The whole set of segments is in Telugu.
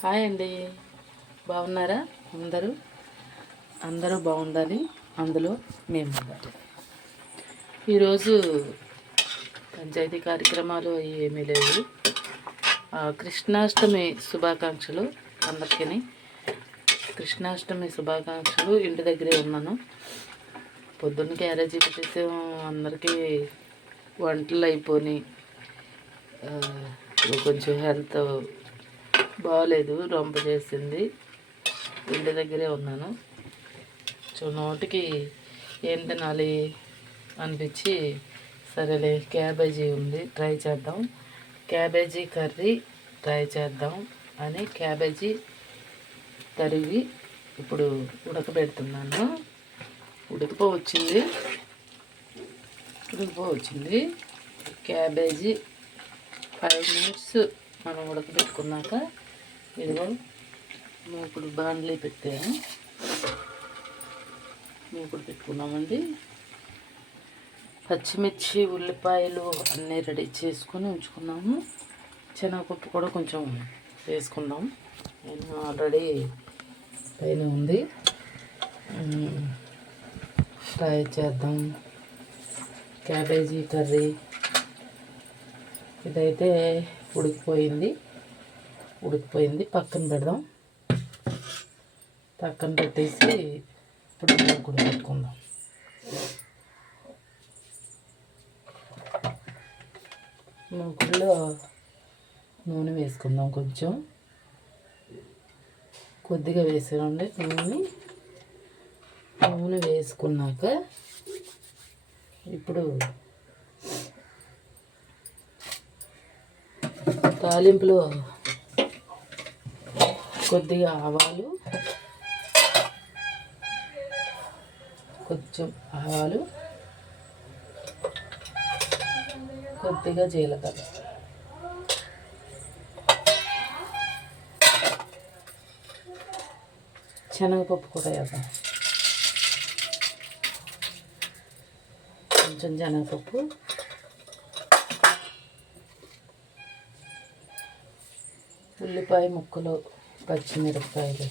హాయ్ అండి, బాగున్నారా? అందరూ అందరూ బాగుండాలి, అందులో మేము ఉండాలి. ఈరోజు పంచాయతీ కార్యక్రమాలు ఏమీ లేవు. కృష్ణాష్టమి శుభాకాంక్షలు అందరికీ. కృష్ణాష్టమి శుభాకాంక్షలు. ఇంటి దగ్గరే ఉన్నాను. పొద్దున్న క్యారేజీ పెట్టేసాము. అందరికీ వంటలు అయిపోయి కొంచెం హెల్త్ బాగోలేదు, రొంప చేసింది. ఇంటి దగ్గరే ఉన్నాను. నోటికి ఏం తినాలి అనిపించి సరేలే క్యాబేజీ ఉంది, ట్రై చేద్దాం, క్యాబేజీ కర్రీ ట్రై చేద్దాం అని క్యాబేజీ తరిగి ఇప్పుడు ఉడకబెడుతున్నాను. ఉడికిపోవచ్చింది. క్యాబేజీ 5 minutes మనం ఉడకబెట్టుకున్నాక ఇదిగో మూకుడు బాండ్లీ పెట్టాను. మూకుడు పెట్టుకున్నామండి. పచ్చిమిర్చి, ఉల్లిపాయలు అన్నీ రెడీ చేసుకొని ఉంచుకున్నాము. శనగపప్పు కూడా కొంచెం వేసుకుందాం. నేను ఆల్రెడీ పైన ఉంది. ఫ్రై చేద్దాం క్యాబేజీ కర్రీ. ఇదైతే ఉడికిపోయింది. పక్కన పెడదాం. పక్కన పెట్టేసి ఇప్పుడు మూకుడు పెట్టుకుందాం. మూకుడులో నూనె వేసుకుందాం. కొద్దిగా వేసామండి నూనె వేసుకున్నాక ఇప్పుడు తాలింపులో కొద్దిగా ఆవాలు, కొద్దిగా జీలకర్ర, శనగపప్పు కూడా వేద్దాం. కొంచెం శనగపప్పు, ఉల్లిపాయ ముక్కలు, పచ్చిమిరపకాయలు,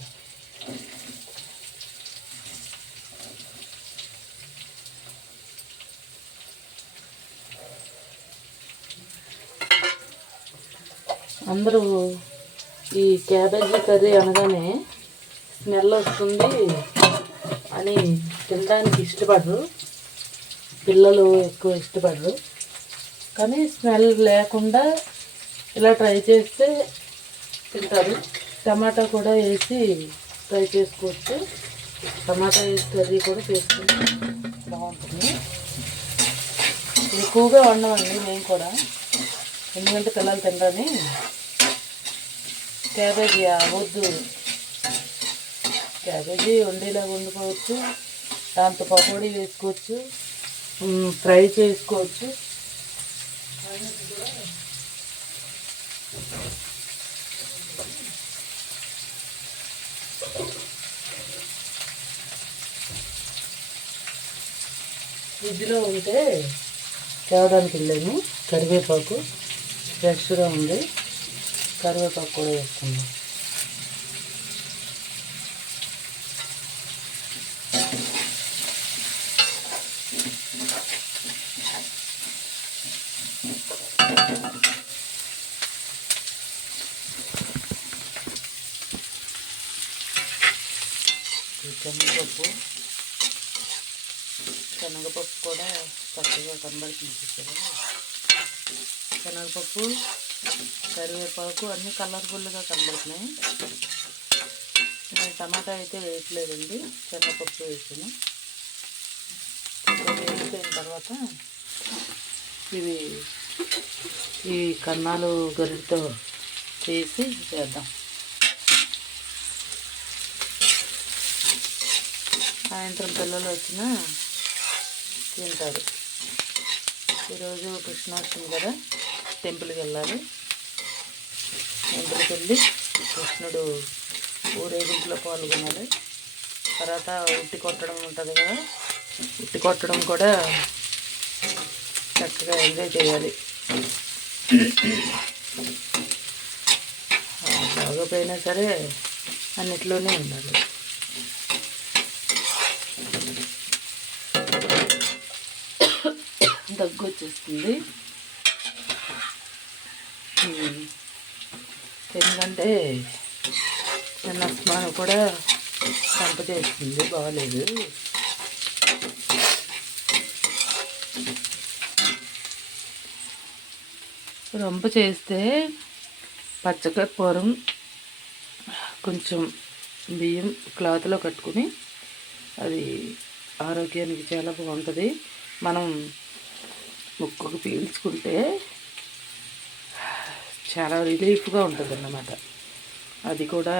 అందరూ ఈ క్యాబేజీ కర్రీ అనగానే స్మెల్ వస్తుంది అని తినడానికి ఇష్టపడరు. పిల్లలు ఎక్కువ ఇష్టపడరు. కానీ స్మెల్ లేకుండా ఇలా ట్రై చేస్తే తింటారు. టమాటా కూడా వేసి ఫ్రై చేసుకోవచ్చు. టమాటా వేసి కర్రీ కూడా చేసుకుంటే బాగుంటుంది. ఎక్కువగా వండమండి మేము కూడా, ఎందుకంటే పిల్లలు తినరని. క్యాబేజీ వద్దు, క్యాబేజీ వండేలాగా వండుకోవచ్చు, దాంతో పకోడీ వేసుకోవచ్చు, ఫ్రై చేసుకోవచ్చు. ఫ్రిడ్జ్లో ఉంటే తేవడానికి వెళ్ళాను. కరివేపాకు ఫ్రెష్గా ఉంది. కరివేపాకు కూడా వేసుకుందాం. శనగపప్పు కూడా చక్కగా కనబడుతుంది కదా. శనగపప్పు, కరివేపాకు అన్నీ కలర్ఫుల్గా కనబడుతున్నాయి. నేను టమాటా అయితే వేయట్లేదండి, శనగపప్పు వేసాను. వేగిపోయిన తర్వాత ఈ కన్నాలు గరిటతో చేసి చేద్దాం. సాయంత్రం పిల్లలు వచ్చినా తింటారు. ఈరోజు కృష్ణాష్టమి కదా, టెంపుల్కి వెళ్ళాలి. టెంపుల్కి వెళ్ళి కృష్ణుడు ఊరేగింపులో పాల్గొనాలి. తర్వాత ఉట్టి కొట్టడం ఉంటుంది కదా, ఉట్టి కొట్టడం కూడా చక్కగా ఎంజాయ్ చేయాలి. బాగా పోపు అయినా సరే అన్నిట్లోనే ఉండాలి. దగ్గు వచ్చేస్తుంది ఎందుకంటే నిన్న అస్మాను కూడా కంప చేస్తుంది, బాగాలేదు. రంప చేస్తే పచ్చకర్పూరం కొంచెం బియ్యం క్లాత్లో కట్టుకుని, అది ఆరోగ్యానికి చాలా బాగుంటుంది. మనం ముక్కుకు పీల్చుకుంటే చాలా రిలీఫ్గా ఉంటుంది అన్నమాట. అది కూడా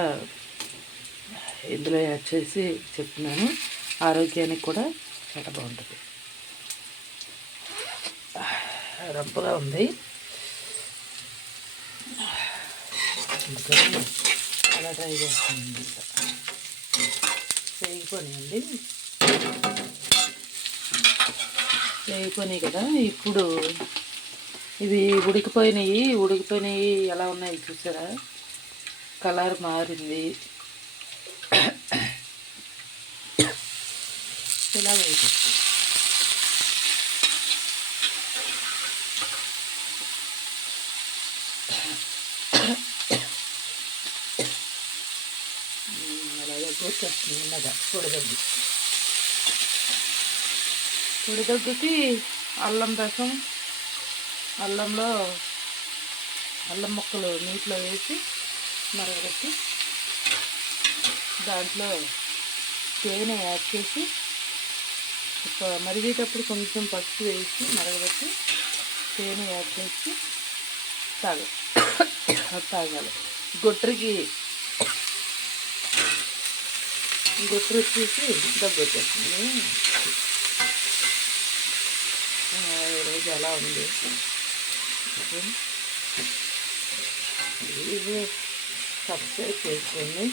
ఇందులో యాడ్ చేసి చెప్తున్నాను. ఆరోగ్యానికి కూడా చాలా బాగుంటుంది. రంపుగా ఉంది అందుకని అలా ట్రై చేస్తానండి. వేగిపోయినాయండి, వేగిపోయినాయి కదా. ఇప్పుడు ఇవి ఉడికిపోయినాయి ఎలా ఉన్నాయి చూసారా? కలర్ మారింది. ఇలా వేగిపోతుంది. అలాగే వచ్చేస్తుంది చిన్నగా పొడిదగ్గుకి అల్లం రసం, అల్లం ముక్కలు నీటిలో వేసి మరగబెట్టి దాంట్లో తేనె యాడ్ చేసి మరిగేటప్పుడు కొంచెం పసుపు వేసి మరగబెట్టి తేనె యాడ్ చేసి తాగాలి. గొట్టరికి వచ్చేసి దగ్గు వచ్చేస్తుంది. ఈరోజు అలా ఉంది. ఇది సబ్స్క్రైబ్ చేసుకోండి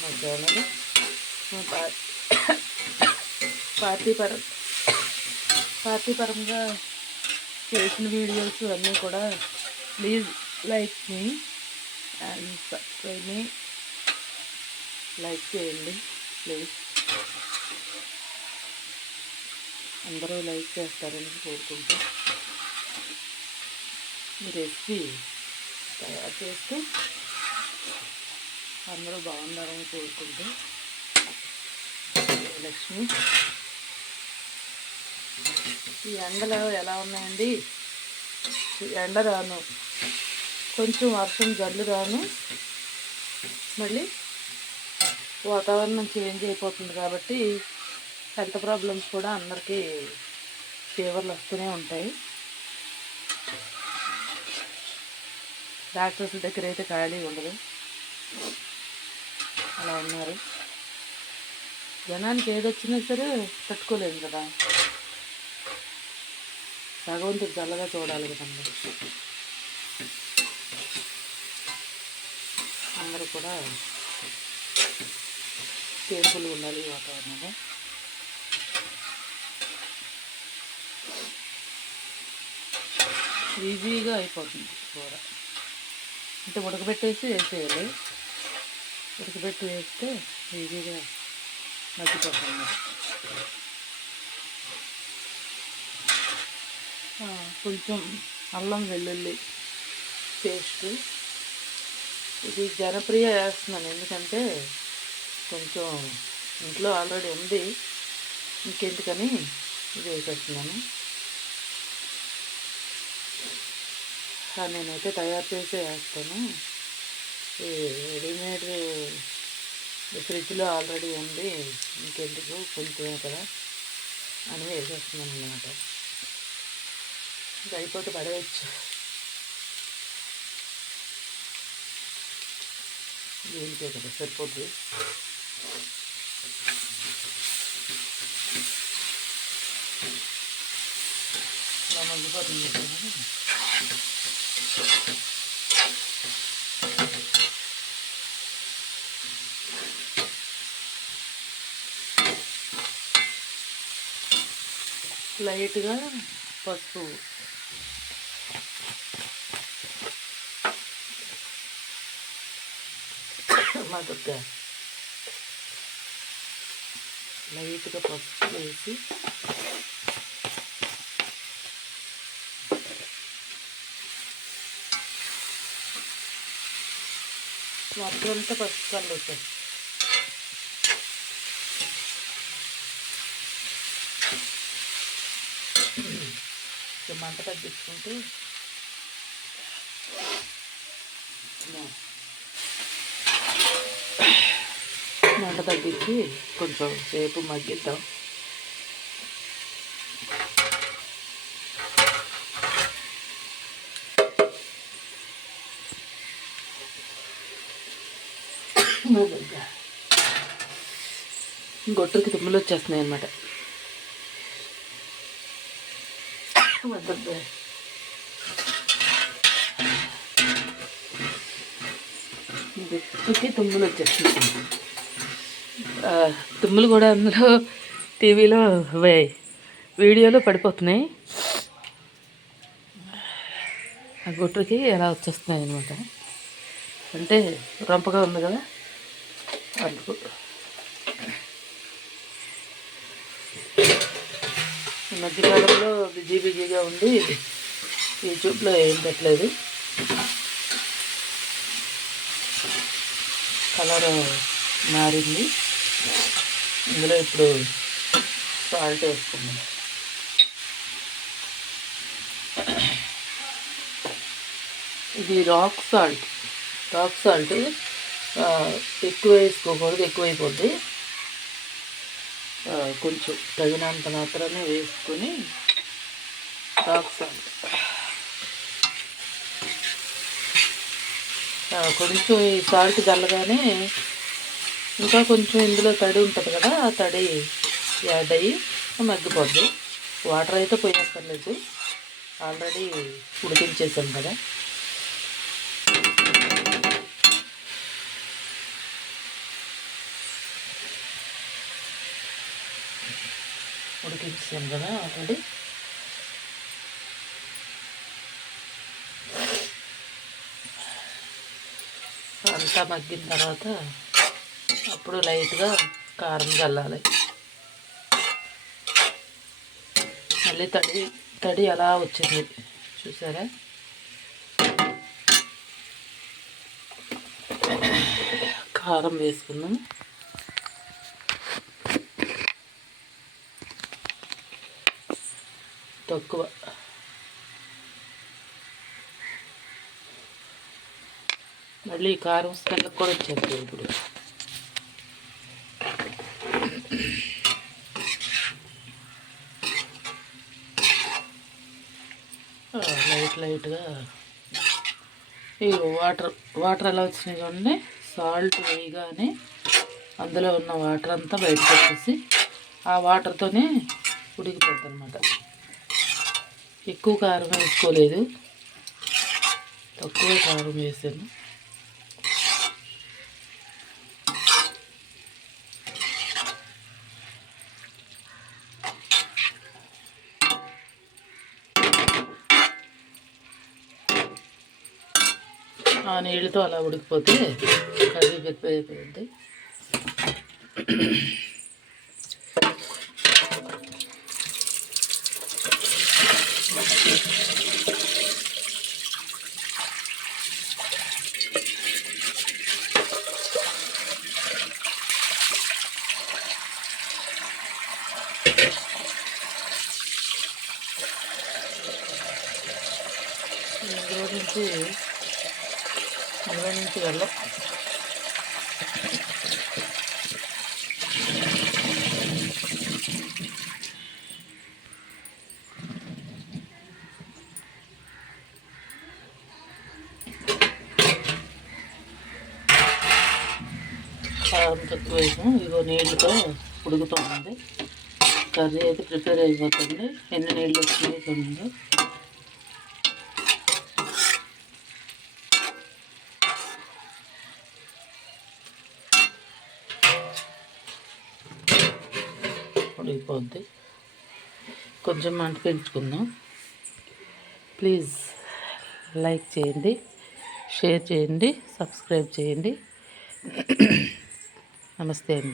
మా ఛానల్. పార్టీ పరంగా చేసిన వీడియోస్ అన్నీ కూడా please like me and subscribe me. Like చేయండి ప్లీజ్. అందరూ లైక్ చేస్తారని కోరుకుంటూ ఈ రెసిపీ తయారు చేస్తూ అందరూ బాగుండాలని కోరుకుంటూ లక్ష్మి. ఈ ఎండలు ఎలా ఉన్నాయండి? ఎండ రాను, కొంచెం వర్షం జల్లు రాను, మళ్ళీ వాతావరణం చేంజ్ అయిపోతుంది కాబట్టి హెల్త్ ప్రాబ్లమ్స్ కూడా అందరికీ ఫీవర్లు వస్తూనే ఉంటాయి. డాక్టర్స్ దగ్గర అయితే ఖాళీ ఉండదు. అలా ఉన్నారు. జనానికి ఏదొచ్చినా సరే తట్టుకోలేదు కదా. భగవంతుడు చల్లగా చూడాలి కదండి. అందరూ కూడా కేర్ఫుల్గా ఉండాలి వాతావరణంలో. ఈజీగా అయిపోతుంది కూర. అంటే ఉడకబెట్టేసి వేసేయాలి. ఉడకబెట్టి వేస్తే ఈజీగా మగ్గిపోతుంది. కొంచెం అల్లం వెల్లుల్లి పేస్ట్, ఇది జనప్రియ వేస్తున్నాను ఎందుకంటే కొంచెం ఇంట్లో ఆల్రెడీ ఉంది, ఇంకెందుకని ఇది వేసేస్తున్నాను. నేనైతే తయారు చేసే వేస్తాను. ఈ రెడీమేడ్ ఫ్రిడ్జ్లో ఆల్రెడీ ఉంది, ఇంకెందుకు కొంచెం కదా అని వేసేస్తున్నాను అన్నమాట. ఇంకా అయిపోతే పడేయచ్చు. దీనికే కదా సరిపోతుంది. మగ్గిపోతుంది. లైట్గా పసుపు, మగ్గుగా లైట్గా పసుపు వేసి మొత్తం అంతా పసుపు కలుగుతుంది. మంట తగ్గించుకుంటూ మంట తగ్గించి కొంచెం సేపు మగ్గిద్దాం. గొట్టుకి తుమ్ములు వచ్చేస్తున్నాయి అన్నమాట. గొట్టుకి తుమ్ములు వచ్చేస్తున్నాయి. తుమ్ములు కూడా అందులో టీవీలో వీడియోలో పడిపోతున్నాయి. ఆ గొట్టుకి ఎలా వచ్చేస్తున్నాయి అన్నమాట. అంటే రంపగా ఉంది కదా అందుకు. ఈ మధ్యకాలంలో బిజీగా ఉండి యూట్యూబ్లో ఏం పెట్టలేదు. కలర్ మారింది. ఇందులో ఇప్పుడు సాల్ట్ వేసుకున్నాం. ఇది రాక్ సాల్ట్ ఎక్కువ వేసుకోకూడదు, ఎక్కువైపోద్ది. కొంచెం తగినంత మాత్రమే వేసుకొని రాక్ సాల్ట్ కొంచెం ఈ సాల్ట్ చల్లగానే ఇంకా కొంచెం ఇందులో తడి ఉంటుంది కదా, ఆ తడి యాడ్ అయ్యి మగ్గిపోద్ది. వాటర్ అయితే పోయక్కర్లేదు, ఆల్రెడీ ఉడికించేసాం కదా. ఉడికించాం కదా ఆల్రెడీ. అంతా మగ్గిన తర్వాత అప్పుడు లైట్గా కారం చల్లాలి. మళ్ళీ తడి అలా వచ్చింది చూసారా. కారం వేసుకుందాం. తక్కువ మళ్ళీ కారం స్మెల్ కూడా వచ్చేస్తుంది. ఇప్పుడు లైట్గా ఈ వాటర్ ఎలా వచ్చినాయి చూడండి. సాల్ట్ వేయగానే అందులో ఉన్న వాటర్ అంతా బయటకు వచ్చేసి ఆ వాటర్తోనే ఉడికిపోతుంది అన్నమాట. ఎక్కువ కారం వేసుకోలేదు, తక్కువ కారం వేసాను. ఆ నీళ్ళతో అలా ఉడికిపోతే కర్రీ అయిపోయింది. అందులో నుంచి వెళ్ళం. కారం తక్కువ వేసాం. ఇగో నీళ్ళతో ఉడుకుతుంది. కర్రీ అయితే ప్రిపేర్ అయిపోతుంది. ఎన్ని నీళ్ళు వచ్చినాయి ఉడికిపోద్ది. కొంచెం మంట పెంచుకుందాం. ప్లీజ్ లైక్ చేయండి, షేర్ చేయండి, సబ్స్క్రైబ్ చేయండి. నమస్తే అండి.